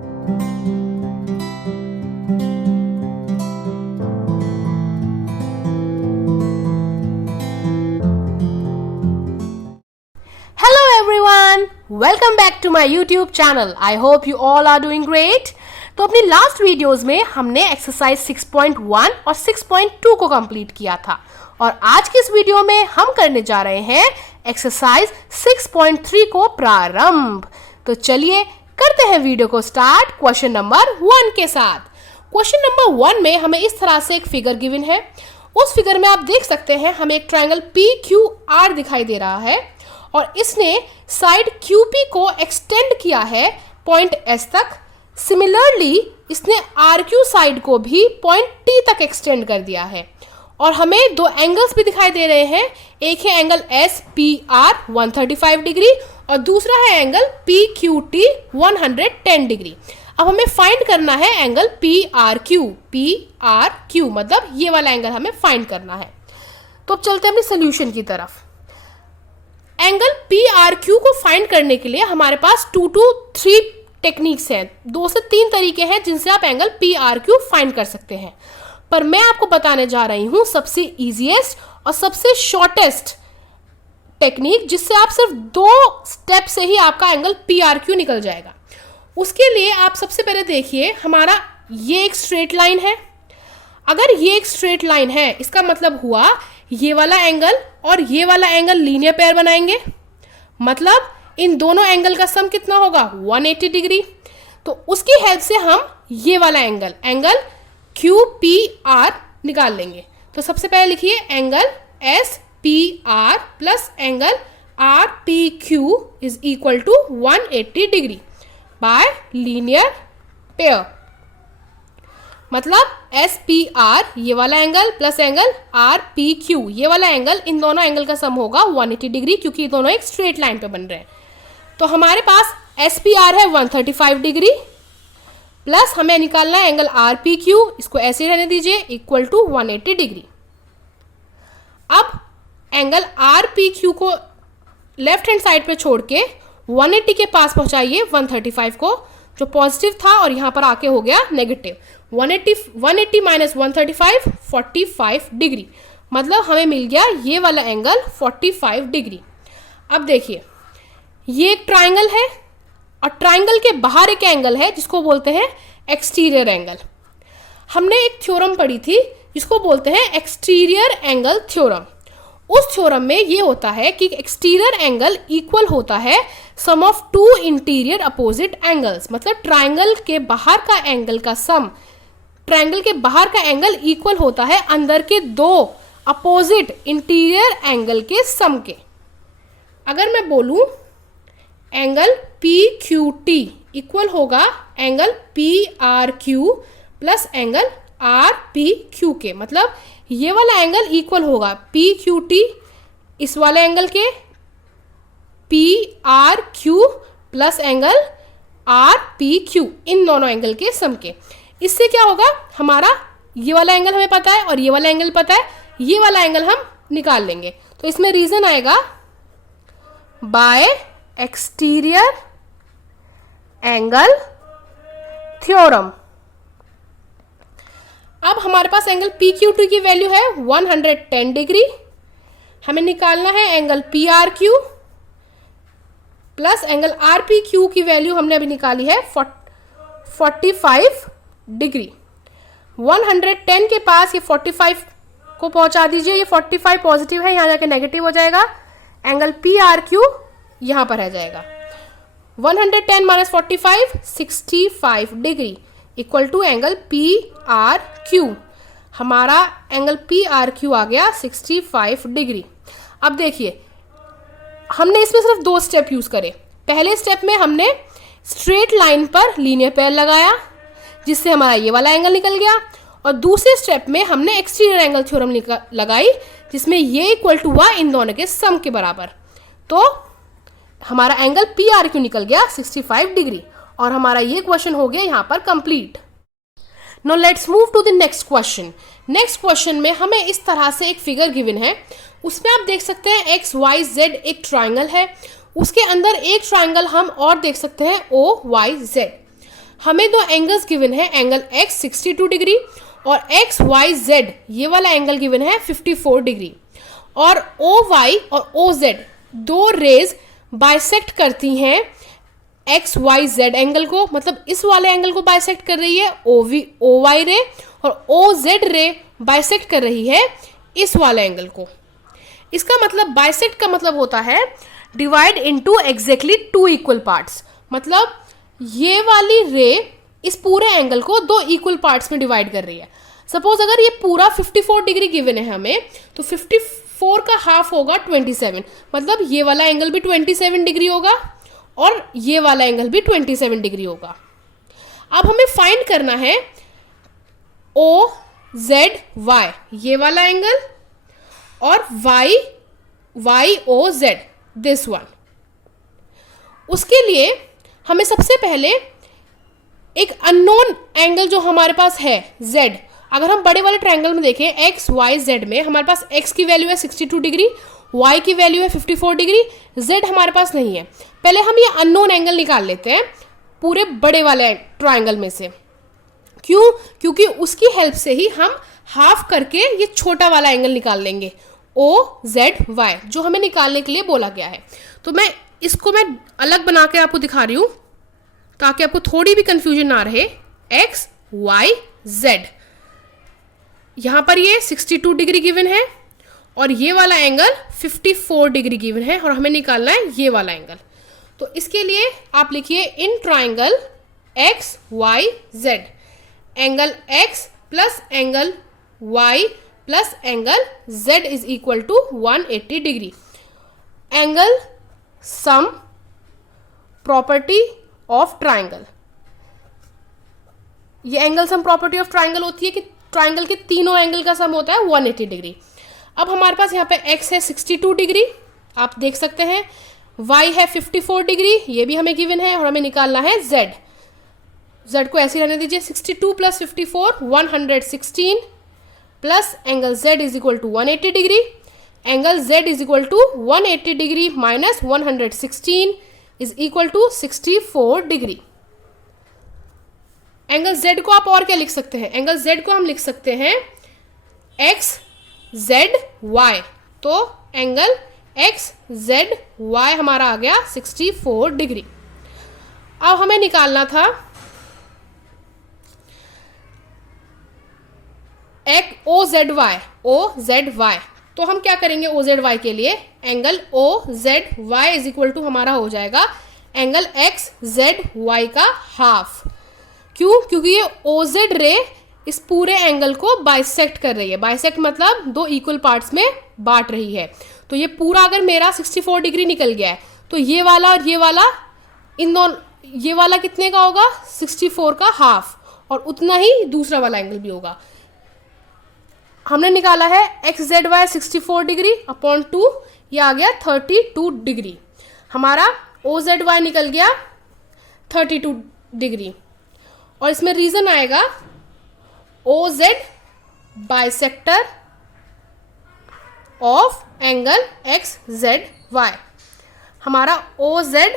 Hello everyone, welcome back to my YouTube channel. I hope you all are doing great. तो अपनी last videos में हमने exercise 6.1 और 6.2 को कंप्लीट किया था और आज की इस वीडियो में हम करने जा रहे हैं एक्सरसाइज 6.3 को प्रारंभ। तो चलिए करते हैं वीडियो को स्टार्ट क्वेश्चन नंबर 1 के साथ। क्वेश्चन नंबर 1 में हमें इस तरह से एक फिगर गिवन है। उस फिगर में आप देख सकते हैं हमें एक ट्रायंगल PQR दिखाई दे रहा है और इसने साइड QP को एक्सटेंड किया है पॉइंट S तक। सिमिलरली इसने RQ साइड को भी पॉइंट T तक एक्सटेंड कर दिया है और हमें दो एंगल्स भी दिखाई दे रहे हैं। एक है एंगल SPR 135 डिग्री और दूसरा है एंगल PQT 110 डिग्री। अब हमें फाइंड करना है एंगल PRQ मतलब ये वाला एंगल हमें फाइंड करना है। तो अब चलते हैं अपनी सोल्यूशन की तरफ। एंगल PRQ को फाइंड करने के लिए हमारे पास 2 to 3 टेक्निक्स हैं, 2 से 3 तरीके हैं जिनसे आप एंगल PRQ फाइंड कर सकते हैं, पर मैं आपको बताने जा रही हूं सबसे इजीएस्ट और सबसे शॉर्टेस्ट टेक्निक, जिससे आप सिर्फ 2 स्टेप से ही आपका एंगल PRQ निकल जाएगा। उसके लिए आप सबसे पहले देखिए, हमारा ये एक स्ट्रेट लाइन है। अगर ये एक स्ट्रेट लाइन है इसका मतलब हुआ ये वाला एंगल और ये वाला एंगल लीनियर पेयर बनाएंगे, मतलब इन दोनों एंगल का सम कितना होगा 180 डिग्री। तो उसकी हेल्प से हम ये वाला एंगल QPR निकाल लेंगे। तो सबसे पहले लिखिए angle SPR plus angle RPQ is equal to 180 degree by linear pair. मतलब SPR ये वाला एंगल प्लस एंगल RPQ ये वाला एंगल, इन दोनों एंगल का सम होगा 180 डिग्री, क्योंकि दोनों एक स्ट्रेट लाइन पे बन रहे हैं। तो हमारे पास SPR है 135 डिग्री प्लस हमें निकालना है एंगल RPQ, इसको ऐसे रहने दीजिए, इक्वल टू 180 डिग्री। अब एंगल RPQ को लेफ्ट हैंड साइड पे छोड़ के 180 के पास पहुंचाइए 135 को, जो पॉजिटिव था और यहाँ पर आके हो गया नेगेटिव। 180 माइनस 135 45 डिग्री, मतलब हमें मिल गया ये वाला एंगल 45 डिग्री। अब देखिए ये एक ट्राइंगल है और ट्राइंगल के बाहर एक एंगल है जिसको बोलते हैं एक्सटीरियर एंगल। हमने एक थ्योरम पढ़ी थी जिसको बोलते हैं एक्सटीरियर एंगल थ्योरम। उस थ्योरम में ये होता है कि एक्सटीरियर एंगल इक्वल होता है सम ऑफ 2 इंटीरियर अपोजिट एंगल्स, मतलब ट्राइंगल के बाहर का एंगल का सम, ट्राइंगल के बाहर का एंगल इक्वल होता है अंदर के 2 अपोजिट इंटीरियर एंगल के सम के। अगर मैं बोलूं एंगल PQT इक्वल होगा angle PRQ plus angle RPQ के, मतलब ये वाला एंगल इक्वल होगा PQT इस वाले एंगल के, PRQ प्लस एंगल RPQ इन दोनों एंगल के सम के। इससे क्या होगा, हमारा ये वाला एंगल हमें पता है और ये वाला एंगल पता है, ये वाला एंगल हम निकाल लेंगे। तो इसमें रीजन आएगा बाय एक्सटीरियर एंगल थ्योरम। अब हमारे पास एंगल PQT की वैल्यू है 110 डिग्री। हमें निकालना है angle PRQ plus angle RPQ की वैल्यू हमने अभी निकाली है 45 डिग्री। 110 के पास ये 45 को पहुंचा दीजिए, ये 45 पॉजिटिव है, यहाँ जाके नेगेटिव हो जाएगा, एंगल PRQ यहाँ पर रह जाएगा। 110 minus 45 65 degree equal to angle PRQ। हमारा एंगल PRQ आ गया 65 डिग्री। अब देखिए हमने इसमें सिर्फ 2 स्टेप यूज करे। पहले स्टेप में हमने स्ट्रेट लाइन पर लीनियर पेयर लगाया जिससे हमारा ये वाला एंगल निकल गया, और दूसरे स्टेप में हमने एक्सटीरियर एंगल थ्योरम लगाई जिसमें ये इक्वल टू हुआ इन दोनों के सम के बराबर। तो हमारा एंगल PRQ निकल गया 65 डिग्री और हमारा ये क्वेश्चन हो गया यहाँ पर complete. Now let's move to the next question. Next question में हमें इस तरह से एक फिगर गिवन है, उसमें आप देख सकते हैं XYZ एक ट्राइंगल है, उसके अंदर एक ट्राइंगल हम और देख सकते हैं OYZ। हमें दो एंगल्स गिवन है, एंगल x 62 डिग्री और एक्स वाई जेड ये वाला एंगल गिवन है 54 डिग्री, और ओ वाई और ओ जेड दो रेज बाइसेक्ट करती हैं एक्स वाई जेड एंगल को, मतलब इस वाले एंगल को बाइसेक्ट कर रही है ओ वाई रे, और ओ जेड रे बाइसेक्ट कर रही है इस वाले एंगल को। इसका मतलब बाइसेक्ट का मतलब होता है divide into exactly two equal parts, मतलब ये वाली रे इस पूरे एंगल को दो इक्वल पार्ट्स में डिवाइड कर रही है। सपोज अगर ये पूरा 54 डिग्री गिवन है हमें, तो 54 का हाफ होगा 27, मतलब ये वाला एंगल भी 27 डिग्री होगा और ये वाला एंगल भी 27 डिग्री होगा। अब हमें फाइंड करना है ओ जेड वाई ये वाला एंगल और Y O Z this one. उसके लिए हमें सबसे पहले एक अननोन एंगल जो हमारे पास है z, अगर हम बड़े वाले ट्रायंगल में देखें एक्स वाई जेड में हमारे पास x की वैल्यू है 62 डिग्री, y की वैल्यू है 54 डिग्री, z हमारे पास नहीं है। पहले हम ये अननोन एंगल निकाल लेते हैं पूरे बड़े वाले ट्रायंगल में से। क्यों? क्योंकि उसकी हेल्प से ही हम हाफ करके ये छोटा वाला एंगल निकाल लेंगे ओ जेड वाई जो हमें निकालने के लिए बोला गया है। तो मैं इसको अलग बना के आपको दिखा रही हूं ताकि आपको थोड़ी भी कंफ्यूजन ना रहे। एक्स वाई जेड, यहां पर ये 62 डिग्री गिवन है और ये वाला एंगल 54 डिग्री गिवन है और हमें निकालना है ये वाला एंगल। तो इसके लिए आप लिखिए in triangle X Y Z angle X plus angle Y plus angle Z is equal to 180 degree. Angle sum property of triangle, ये angle sum property of triangle होती है कि ट्राइंगल के तीनों एंगल का सम होता है 180 डिग्री। अब हमारे पास यहाँ पे x है 62 डिग्री, आप देख सकते हैं, y है 54 डिग्री, ये भी हमें गिवन है, और हमें निकालना है z को ऐसे रहने दीजिए। 62 plus 54 116 plus angle z is equal to 180 degree, angle z is equal to 180 degree minus 116 is equal to 64 degree. Angle z को आप और क्या लिख सकते हैं? एंगल z को हम लिख सकते हैं x z y, तो एंगल x z y हमारा आ गया 64 डिग्री। अब हमें निकालना था ओ जेड वाई, तो हम क्या करेंगे ओ जेड वाई के लिए? Angle O Z Y is equal to हमारा हो जाएगा एंगल एक्स जेड वाई का हाफ। क्यों? क्योंकि ये ओ जेड रे इस पूरे एंगल को बाइसेक्ट कर रही है। बाइसेक्ट मतलब दो इक्वल पार्ट्स में बांट रही है। तो ये पूरा अगर मेरा 64 डिग्री निकल गया है तो ये वाला और ये वाला, इन दोनों, ये वाला कितने का होगा? 64 का हाफ, और उतना ही दूसरा वाला एंगल भी होगा। हमने निकाला है X Z Y 64 degree upon 2, ये आ गया 32 डिग्री। हमारा ओ जेड वाई निकल गया 32 डिग्री, और इसमें रीजन आएगा O Z bisector of angle X Z Y. हमारा O Z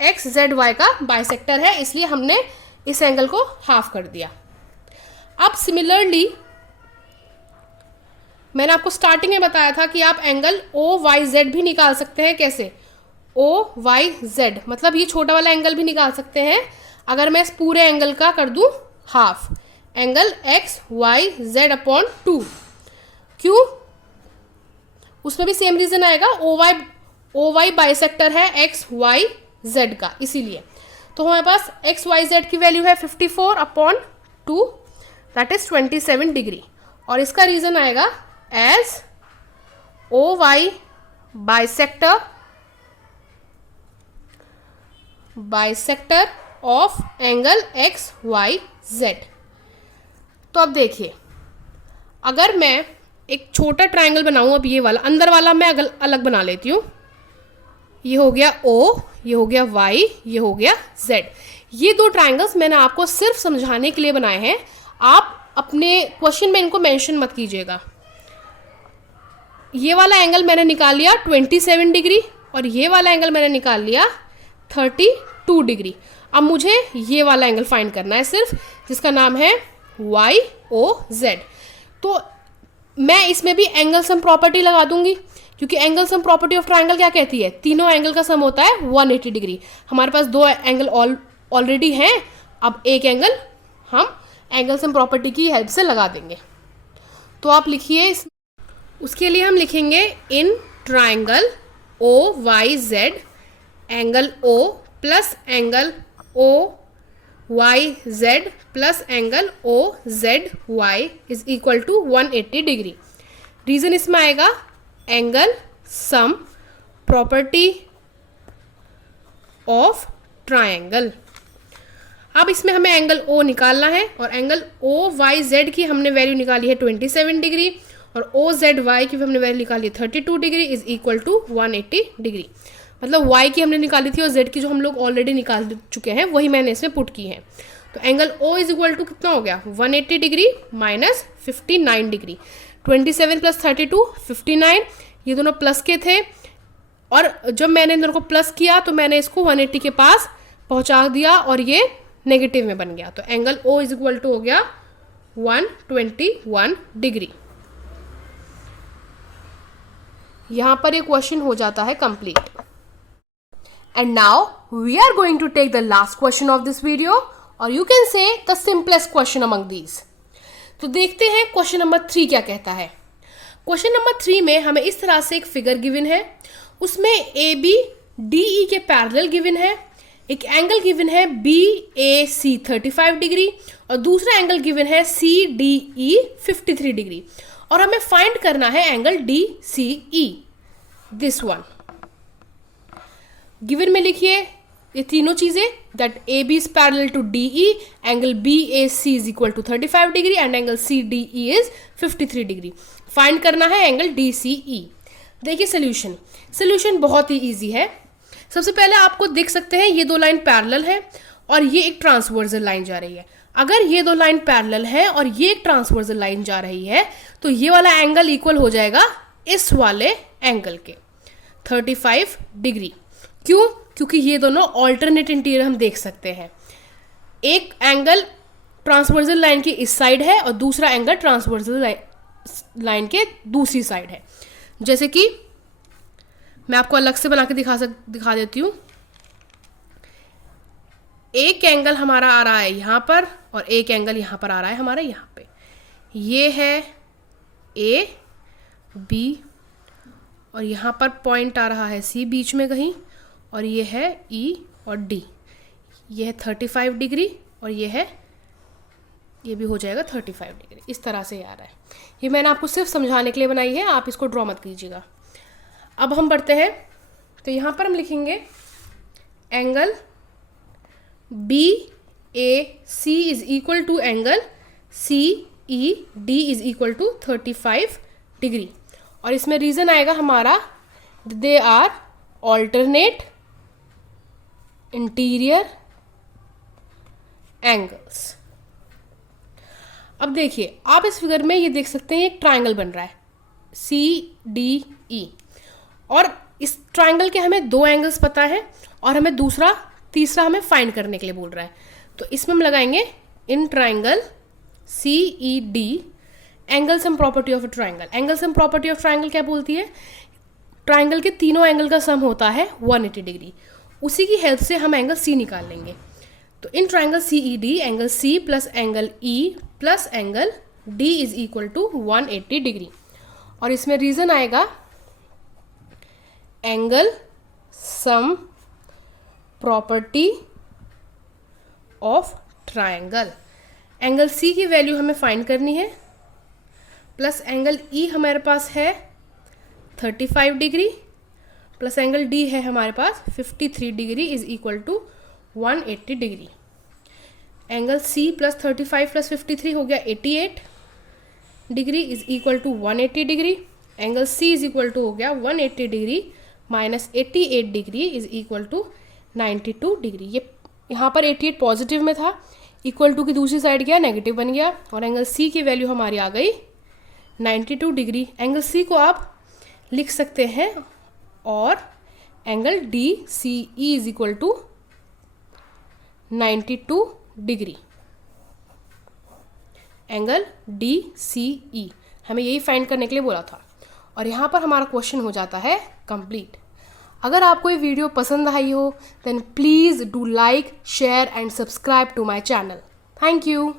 X Z Y का बाइसेक्टर है, इसलिए हमने इस एंगल को हाफ कर दिया। अब सिमिलरली मैंने आपको स्टार्टिंग में बताया था कि आप एंगल ओ वाई जेड भी निकाल सकते हैं। कैसे? ओ वाई जेड मतलब ये छोटा वाला एंगल भी निकाल सकते हैं अगर मैं इस पूरे एंगल का कर दूं half, angle X Y Z upon 2। क्यों? उसमें भी सेम रीजन आएगा, ओ वाई बाइसेक्टर है एक्स वाई जेड का, इसीलिए। तो हमारे पास एक्स वाई जेड की वैल्यू है 54 अपॉन 2 दैट इज 27 डिग्री, और इसका रीजन आएगा as O Y bisector of angle X Y Z. तो अब देखिए, अगर मैं एक छोटा ट्रायंगल बनाऊं, अब ये वाला अंदर वाला मैं अलग बना लेती हूँ। ये हो गया O, ये हो गया Y, ये हो गया Z। ये दो ट्रायंगल्स मैंने आपको सिर्फ समझाने के लिए बनाए हैं, आप अपने क्वेश्चन में इनको मेंशन मत कीजिएगा। ये वाला एंगल मैंने निकाल लिया 27 डिग्री और ये वाला एंगल मैंने निकाल लिया 32 डिग्री। अब मुझे ये वाला एंगल फाइंड करना है सिर्फ, जिसका नाम है YOZ। तो मैं इसमें भी एंगल सम प्रॉपर्टी लगा दूंगी, क्योंकि angle sum property of triangle क्या कहती है, तीनों एंगल का सम होता है 180 डिग्री। हमारे पास दो एंगल ऑलरेडी हैं, अब एक एंगल हम एंगल सम प्रॉपर्टी की हेल्प से लगा देंगे। तो आप लिखिए, उसके लिए हम लिखेंगे in triangle OYZ angle O plus angle OYZ plus angle OZY is equal to 180 degree. Reason इसमें आएगा angle sum property of triangle. अब इसमें हमें एंगल O निकालना है, और एंगल OYZ की हमने वैल्यू निकाली है 27 डिग्री, और OZY की हमने वैल्यू निकाली है 32 degree is equal to 180 degree. मतलब Y की हमने निकाली थी और Z की जो हम लोग ऑलरेडी निकाल चुके हैं वही मैंने इसमें पुट की है। तो angle O is equal to कितना हो गया, 180 डिग्री माइनस 59 डिग्री। 27 प्लस 32 59, ये दोनों प्लस के थे, और जब मैंने इन दोनों को प्लस किया तो मैंने इसको 180 के पास पहुंचा दिया और ये नेगेटिव में बन गया। तो angle O is equal to हो गया 121 डिग्री। यहां पर ये क्वेश्चन हो जाता है complete. And now we are going to take the last question of this video, और you can say the simplest question among these. तो देखते हैं क्वेश्चन नंबर 3 क्या कहता है। क्वेश्चन नंबर 3 में हमें इस तरह से एक फिगर गिवन है, उसमें AB DE के पैरेलल गिवन है, एक एंगल गिवन है BAC 35 डिग्री, और दूसरा एंगल गिवन है CDE 53 डिग्री, और हमें फाइंड करना है angle DCE, this one. Given में लिखिए ये तीनों चीजें, that AB is parallel to DE, angle BAC is equal to 35 degree and angle CDE is 53 degree. Find करना है एंगल DCE। देखिए सोल्यूशन बहुत ही इजी है। सबसे पहले आपको देख सकते हैं ये दो लाइन पैरेलल है और ये एक ट्रांसवर्सल लाइन जा रही है। अगर ये दो लाइन पैरेलल है और ये एक ट्रांसवर्सल लाइन जा रही है तो ये वाला एंगल इक्वल हो जाएगा इस वाले एंगल के 35 डिग्री। क्यों? क्योंकि ये दोनों ऑल्टरनेट इंटीरियर हम देख सकते हैं। एक एंगल ट्रांसवर्सल लाइन की इस साइड है और दूसरा एंगल ट्रांसवर्सल लाइन के दूसरी साइड है। जैसे कि मैं आपको अलग से बना के दिखा देती हूँ। एक एंगल हमारा आ रहा है यहाँ पर और एक एंगल यहाँ पर आ रहा है हमारा यहाँ पे। ये है A B और यहाँ पर पॉइंट आ रहा है C बीच में कहीं, और ये है E और D। ये है 35 डिग्री और ये भी हो जाएगा 35 डिग्री। इस तरह से आ रहा है। ये मैंने आपको सिर्फ समझाने के लिए बनाई है, आप इसको ड्रॉ मत कीजिएगा। अब हम बढ़ते हैं, तो यहाँ पर हम लिखेंगे angle BAC is equal to angle CED is equal to 35 degree. और इसमें रीजन आएगा हमारा they are alternate interior angles. अब देखिए आप इस फिगर में ये देख सकते हैं एक ट्राइंगल बन रहा है CDE, और इस ट्राइंगल के हमें दो एंगल्स पता है और हमें तीसरा हमें फाइंड करने के लिए बोल रहा है। तो इसमें हम लगाएंगे इन triangle CED angle sum property of a triangle. Angle sum property of triangle क्या बोलती है? ट्राइंगल के तीनों एंगल का सम होता है 180 डिग्री। उसी की हेल्प से हम एंगल C निकाल लेंगे। तो in triangle CED angle C plus angle E plus angle D is equal to 180 degree. और इसमें रीजन आएगा angle sum property of triangle. Angle C की वैल्यू हमें फाइंड करनी है, प्लस एंगल E हमारे पास है 35 डिग्री, प्लस एंगल D है हमारे पास 53 degree is equal to 180 degree. Angle C plus 35 plus 53 हो गया 88 degree is equal to 180 degree. Angle C is equal to हो गया 180 degree minus 88 degree is equal to 92 degree. ये यहाँ पर 88 पॉजिटिव में था, इक्वल टू की दूसरी साइड गया नेगेटिव बन गया, और एंगल C की वैल्यू हमारी आ गई 92 डिग्री। एंगल C को आप लिख सकते हैं, और angle DCE is equal to 92 degree, angle DCE हमें यही फाइंड करने के लिए बोला था। और यहाँ पर हमारा क्वेश्चन हो जाता है कंप्लीट। अगर आपको ये वीडियो पसंद आई हो then please do like, share and subscribe to my channel. Thank you.